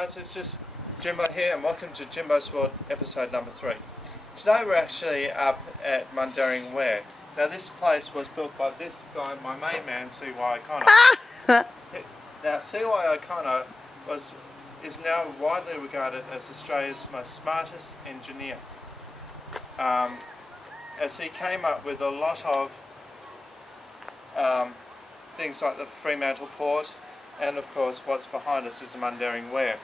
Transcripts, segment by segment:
guys, it's just Jimbo here and welcome to Jimbosworld episode number 3. Today we're actually up at Mundaring Weir. Now this place was built by this guy, my main man, C.Y. O'Connor. Now C.Y. O'Connor is now widely regarded as Australia's most smartest engineer. As he came up with a lot of things like the Fremantle Port, and of course what's behind us is the Mundaring Weir.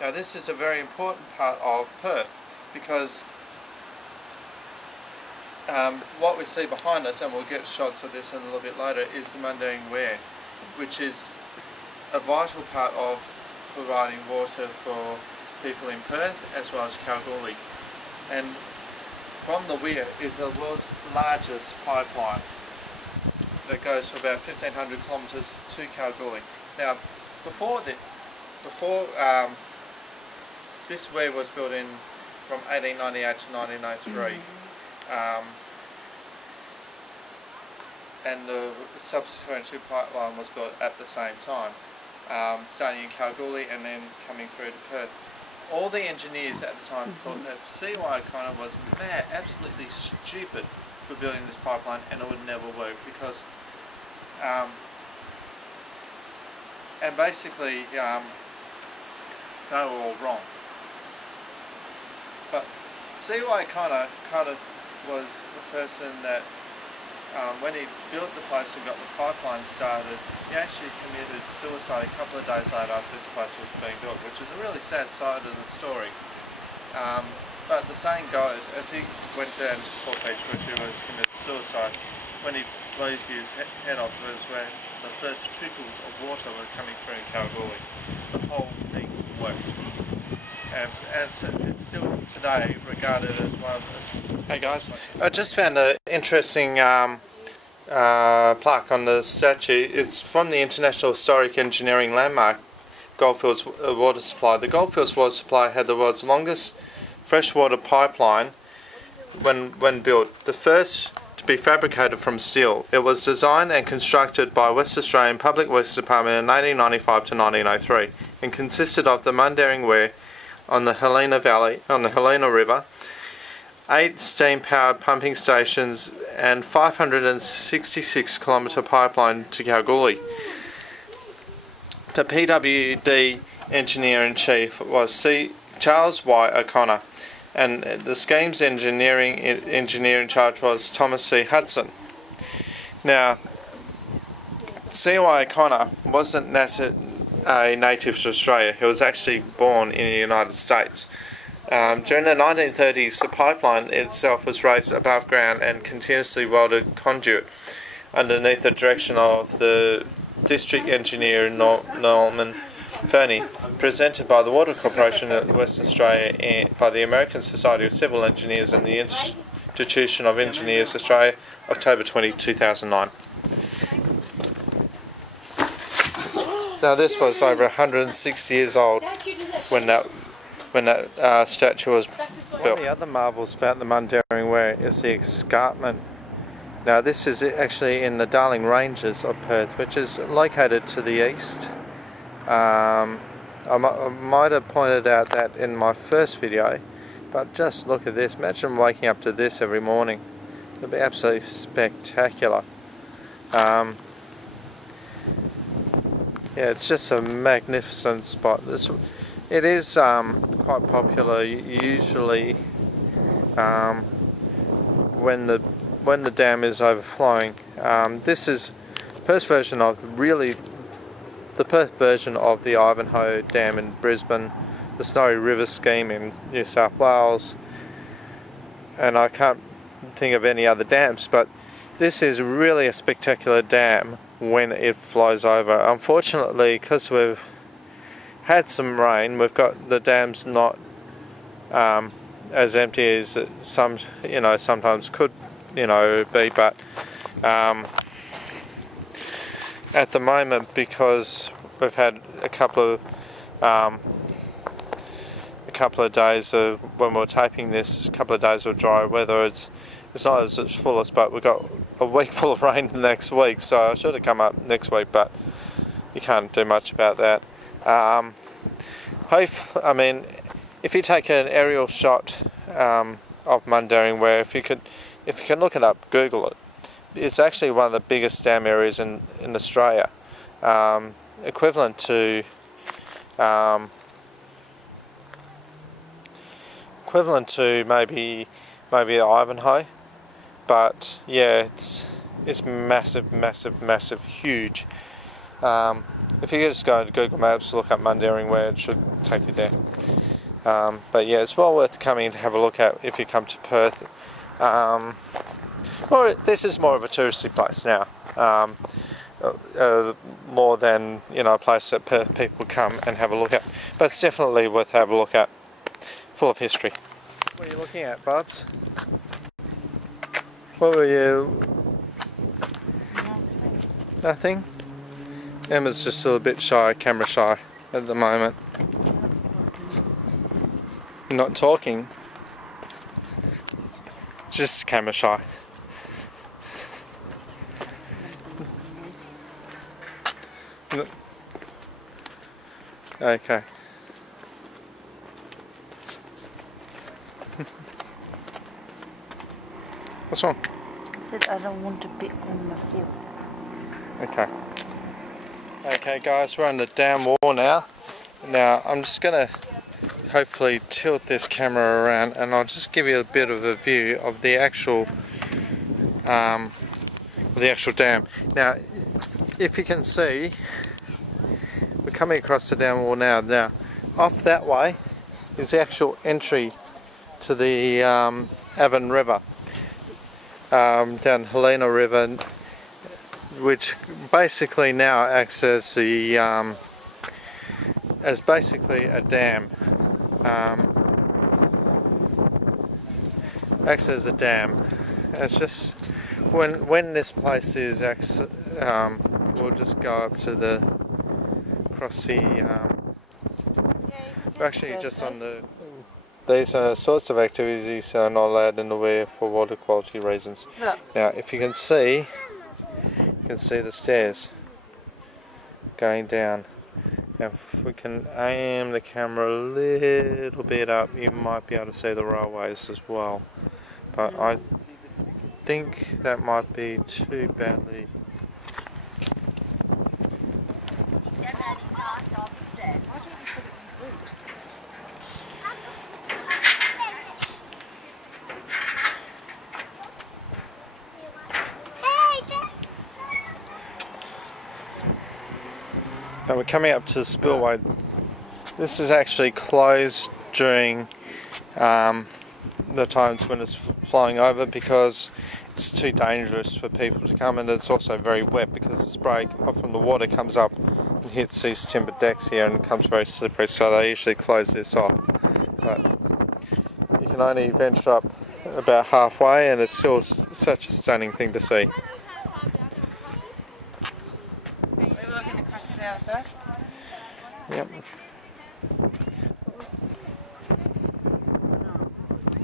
Now this is a very important part of Perth because what we see behind us, and we'll get shots of this in a little bit later, is the Mundaring Weir, which is a vital part of providing water for people in Perth as well as Kalgoorlie. And from the weir is the world's largest pipeline that goes for about 1,500 kilometres to Kalgoorlie. Now, before this weir was built in from 1898 to 1903, and the subsequent pipeline was built at the same time, starting in Kalgoorlie and then coming through to Perth. All the engineers at the time thought that C.Y. O'Connor was mad, absolutely stupid for building this pipeline, and it would never work because and basically they were all wrong. But C.Y. O'Connor kind of was the person that when he built the place and got the pipeline started, he actually committed suicide a couple of days later after this place was being built, which is a really sad side of the story. But the saying goes, as he went down to Port Beach, which he was committed suicide, when he blew his head off was when the first trickles of water were coming through in Kalgoorlie. The whole thing worked. And it's still today regarded as one of the... Hey guys, I just found an interesting plaque on the statue. It's from the International Historic Engineering Landmark Goldfields water supply. The Goldfields water supply had the world's longest freshwater pipeline when built. The first to be fabricated from steel. It was designed and constructed by West Australian Public Works Department in 1895 to 1903 and consisted of the Mundaring Weir on the Helena River, 8 steam-powered pumping stations and 566 kilometre pipeline to Kalgoorlie. The PWD engineer-in-chief was Charles Y. O'Connor, and the scheme's engineer in charge was Thomas C. Hudson. Now, C.Y. O'Connor wasn't a native to Australia. He was actually born in the United States. During the 1930s, the pipeline itself was raised above ground and continuously welded conduit underneath the direction of the district engineer Norman Fernie, presented by the Water Corporation of Western Australia and by the American Society of Civil Engineers and the Institution of Engineers Australia, October 20, 2009. Now this was over 106 years old when that statue was built. One of the other marvels about the Mundaring Weir is the escarpment. Now this is actually in the Darling Ranges of Perth, which is located to the east. I might have pointed out that in my first video, but just look at this. Imagine waking up to this every morning. It would be absolutely spectacular. Yeah, it's just a magnificent spot. It is quite popular usually when the dam is overflowing. This is Perth's version of the Perth version of the Ivanhoe Dam in Brisbane, the Snowy River scheme in New South Wales, and I can't think of any other dams, but this is really a spectacular dam when it flows over. Unfortunately, because we've had some rain, we've got the dams not as empty as some, sometimes could, be, but at the moment, because we've had a couple of days of, when we're taping this, a couple of days of dry weather, it's not as its fullest, but we've got a week full of rain next week, so I should have come up next week, but you can't do much about that. I mean, if you take an aerial shot of Mundaring Weir, if you can look it up, Google it. It's actually one of the biggest dam areas in Australia, equivalent to maybe Ivanhoe, but yeah, it's massive, huge. If you just go to Google Maps, look up Mundaring Weir, it should take you there. But yeah, it's well worth coming to have a look at if you come to Perth. This is more of a touristy place now, more than, you know, a place that people come and have a look at. But it's definitely worth having a look at. Full of history. What are you looking at, Bubs? What were you? Nothing. Emma's just a little bit shy, camera shy at the moment. Not talking. Just camera shy. Okay. What's wrong? I said I don't want to be on the field. Okay. Okay guys, we're on the dam wall now. Now I'm just going to hopefully tilt this camera around and I'll just give you a bit of a view of the actual dam. Now if you can see, we're coming across the dam wall now. Now off that way is the actual entry to the Avon River, down Helena River, which basically now acts as the as basically a dam. Acts as a dam. It's just when this place is we'll just go up to the across the we're actually just on the. These sorts of activities are not allowed in the Weir for water quality reasons. No. Now, if you can see the stairs going down. Now, if we can aim the camera a little bit up, you might be able to see the railways as well. But I think that might be too badly. Now we're coming up to the spillway. This is actually closed during the times when it's flying over because it's too dangerous for people to come, and it's also very wet because the spray from the water comes up and hits these timber decks here and it becomes very slippery, so they usually close this off. But you can only venture up about halfway and it's still such a stunning thing to see. Sir? Yep.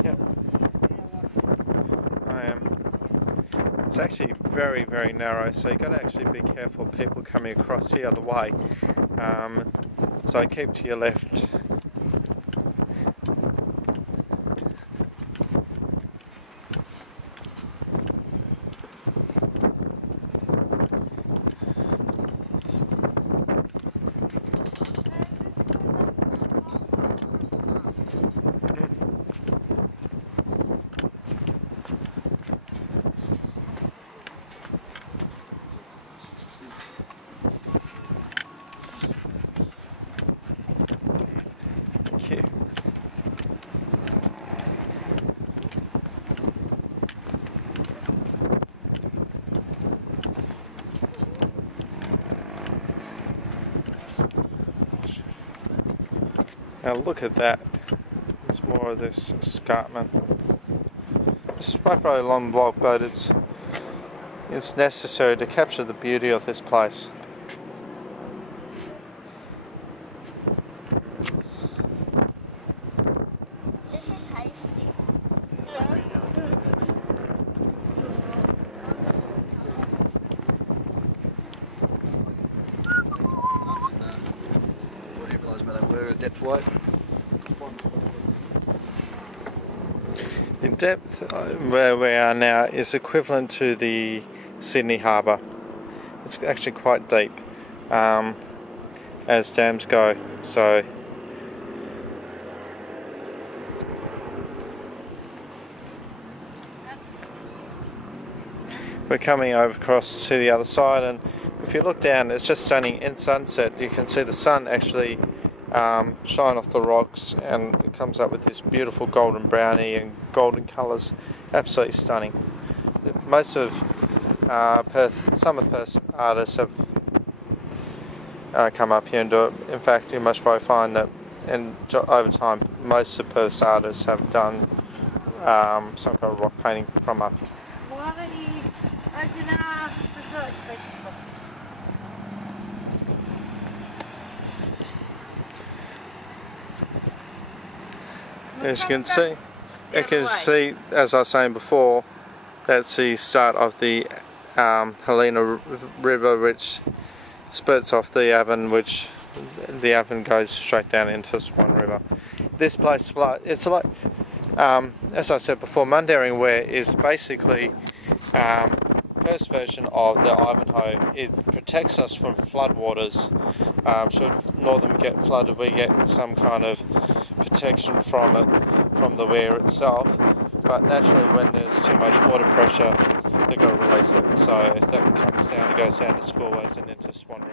Yep. I am. It's actually very narrow, so you've got to actually be careful of people coming across the other way. So keep to your left. Now look at that, it's more of this escarpment. It's quite a long block, but it's necessary to capture the beauty of this place. This is tasty. Whatever those whatever depth was. The depth where we are now is equivalent to the Sydney Harbour. It's actually quite deep as dams go. So we're coming over across to the other side, and if you look down, it's just stunning. In sunset you can see the sun actually shine off the rocks, and it comes up with this beautiful golden brownie and golden colours. Absolutely stunning. Most of Perth, some of Perth's artists have come up here and do it. In fact, you must probably find that over time most of Perth's artists have done some kind of rock painting from up. As you can see, as I was saying before, that's the start of the Helena River, which spurts off the Avon, which the Avon goes straight down into the Swan River. This place, it's like, as I said before, Mundaring Weir is basically first version of the Ivanhoe. It protects us from floodwaters. Should Northern get flooded, we get some kind of protection from it, from the weir itself. But naturally, when there's too much water pressure, they've got to release it. So that comes down, it goes down to spillways and into Swan River.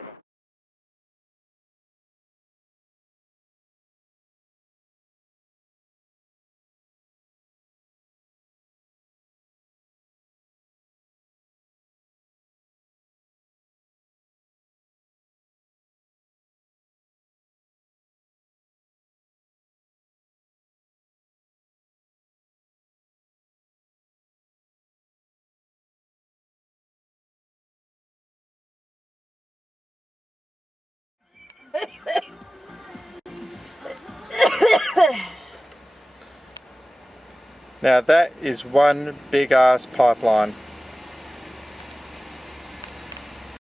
Now that is one big ass pipeline.